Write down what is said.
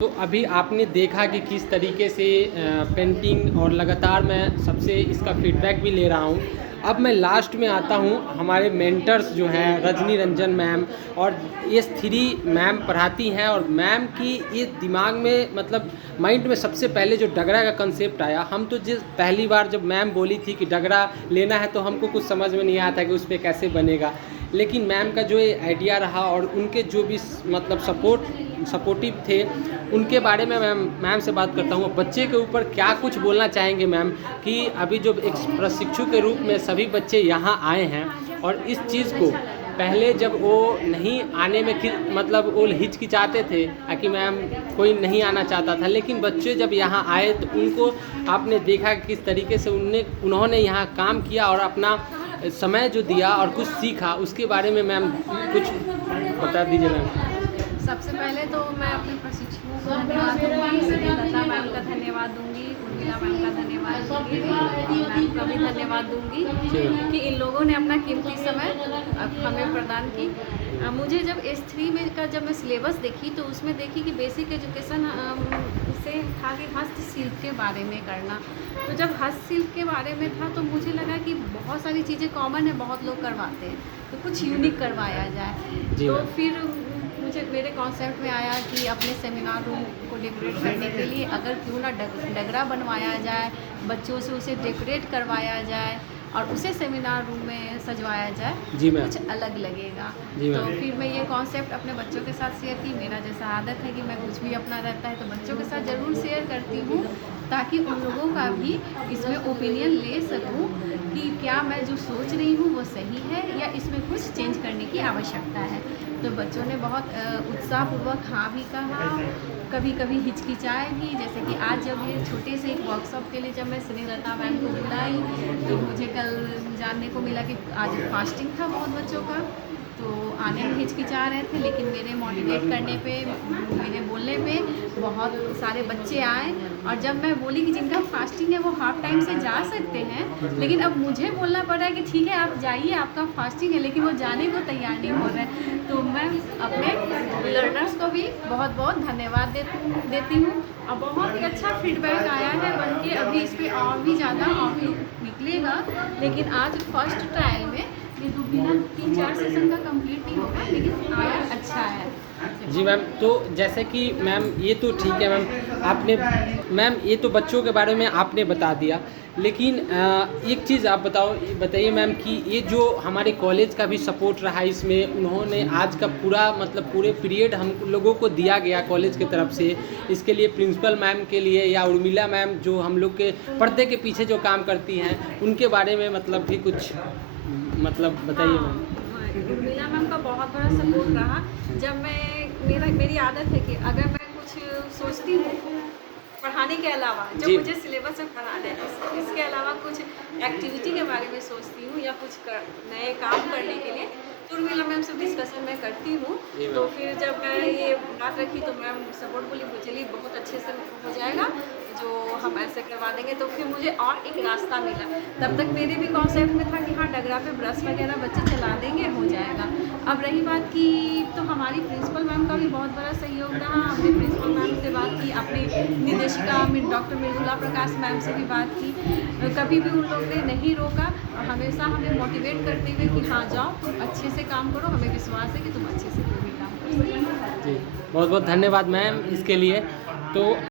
तो अभी आपने देखा कि किस तरीके से पेंटिंग और लगातार मैं सबसे इसका फीडबैक भी ले रहा हूँ। अब मैं लास्ट में आता हूँ, हमारे मेंटर्स जो हैं रजनी रंजन मैम और एस3 मैम पढ़ाती हैं, और मैम की ये दिमाग में मतलब माइंड में सबसे पहले जो डगरा का कंसेप्ट आया, हम तो जिस पहली बार जब मैम बोली थी कि डगरा लेना है तो हमको कुछ समझ में नहीं आता कि उस पर कैसे बनेगा, लेकिन मैम का जो ये आइडिया रहा और उनके जो भी मतलब सपोर्टिव थे, उनके बारे में मैम से बात करता हूँ। बच्चे के ऊपर क्या कुछ बोलना चाहेंगे मैम कि अभी जो एक प्रशिक्षु के रूप में सभी बच्चे यहाँ आए हैं और इस चीज़ को पहले जब वो नहीं आने में मतलब वो हिचकिचाते थे कि मैम कोई नहीं आना चाहता था, लेकिन बच्चे जब यहाँ आए तो उनको आपने देखा किस तरीके से उन्होंने यहाँ काम किया और अपना समय जो दिया और कुछ सीखा, उसके बारे में मैम कुछ बता दीजिए मैम। सबसे पहले तो मैं अपने प्रशिक्षुओं को धन्यवाद दूँगी, लता मैम का धन्यवाद दूँगी, उर्मिला मैम का धन्यवाद दूँगी, मैम का भी धन्यवाद दूँगी कि इन लोगों ने अपना कीमती समय हमें प्रदान की। मुझे जब S3 में का जब मैं सिलेबस देखी तो उसमें देखी कि बेसिक एजुकेशन से था कि हस्तशिल्प के बारे में करना। तो जब हस्तशिल्प के बारे में था तो मुझे लगा कि बहुत सारी चीज़ें कॉमन है, बहुत लोग करवाते हैं, तो कुछ यूनिक करवाया जाए। तो फिर मुझे मेरे कॉन्सेप्ट में आया कि अपने सेमिनार रूम को डेकोरेट करने के लिए अगर क्यों ना डगरा बनवाया जाए, बच्चों से उसे डेकोरेट करवाया जाए और उसे सेमिनार रूम में सजवाया जाए, कुछ अलग लगेगा। तो फिर मैं ये कॉन्सेप्ट अपने बच्चों के साथ शेयर की। मेरा जैसा आदत है कि मैं कुछ भी अपना रहता है तो बच्चों के साथ ज़रूर शेयर करती हूँ, ताकि उन लोगों का भी इसमें ओपिनियन ले सकूँ कि क्या मैं जो सोच रही हूँ वो सही है या इसमें कुछ चेंज करने की आवश्यकता है। तो बच्चों ने बहुत उत्साहपूर्वक हाँ भी कहा, कभी कभी हिचकिचाए भी। जैसे कि आज जब ये छोटे से एक वर्कशॉप के लिए जब मैं स्नेहलता मैम को बुलाई तो मुझे कल जानने को मिला कि आज फास्टिंग था बहुत बच्चों का, तो आने में हिचकिचा रहे थे, लेकिन मेरे मोटिवेट करने पे, मेरे बोलने पे बहुत सारे बच्चे आए। और जब मैं बोली कि जिनका फास्टिंग है वो हाफ टाइम से जा सकते हैं, लेकिन अब मुझे बोलना पड़ रहा है कि ठीक है आप जाइए, आपका फास्टिंग है, लेकिन वो जाने को तैयार नहीं हो रहे हैं। तो मैं अपने लर्नर्स को भी बहुत बहुत धन्यवाद देती हूँ और बहुत ही अच्छा फीडबैक आया है बनके। अभी इस पर और भी ज़्यादा आउटलुक निकलेगा, लेकिन आज फर्स्ट ट्रायल में ये तो बिना 3-4 सेशन का कंप्लीट नहीं होगा, लेकिन आया अच्छा है। जी मैम, तो जैसे कि मैम ये तो ठीक है मैम, आपने मैम ये तो बच्चों के बारे में आपने बता दिया, लेकिन एक चीज़ आप बताइए मैम कि ये जो हमारे कॉलेज का भी सपोर्ट रहा इसमें, उन्होंने आज का पूरा मतलब पूरे पीरियड हम लोगों को दिया गया कॉलेज की तरफ से, इसके लिए प्रिंसिपल मैम के लिए या उर्मिला मैम जो हम लोग के पर्दे के पीछे जो काम करती हैं, उनके बारे में मतलब भी कुछ मतलब बताइए मैम। उर्मिला मैम का बहुत बड़ा सपोर्ट रहा। जब मेरी आदत है कि अगर मैं कुछ सोचती हूँ पढ़ाने के अलावा, जो मुझे सिलेबस में पढ़ाना है, इसके अलावा कुछ एक्टिविटी के बारे में सोचती हूँ या कुछ नए काम करने के लिए, तो उर्मिला मैम से डिस्कशन मैं करती हूँ। तो फिर जब मैं ये बात रखी तो मैम सपोर्ट बोली चलिए बहुत अच्छे से हो जाएगा, जो हम ऐसे करवा देंगे। तो फिर मुझे और एक रास्ता मिला। तब तक मेरे भी कॉन्सेप्ट में था कि हाँ डगरा पे ब्रश वगैरह बच्चे चला देंगे, हो जाएगा। अब रही बात की तो हमारी प्रिंसिपल मैम का भी बहुत बड़ा सहयोग रहा। हमने प्रिंसिपल मैम से बात की, अपनी निर्देशिका डॉक्टर मृदुला प्रकाश मैम से भी बात की। कभी भी उन लोगों ने नहीं रोका, हमेशा हमें मोटिवेट करते हुए कि हाँ जाओ तुम अच्छे से काम करो, हमें विश्वास है कि तुम अच्छे से कोई भी काम कर सकते हो। जी बहुत बहुत धन्यवाद मैम इसके लिए। तो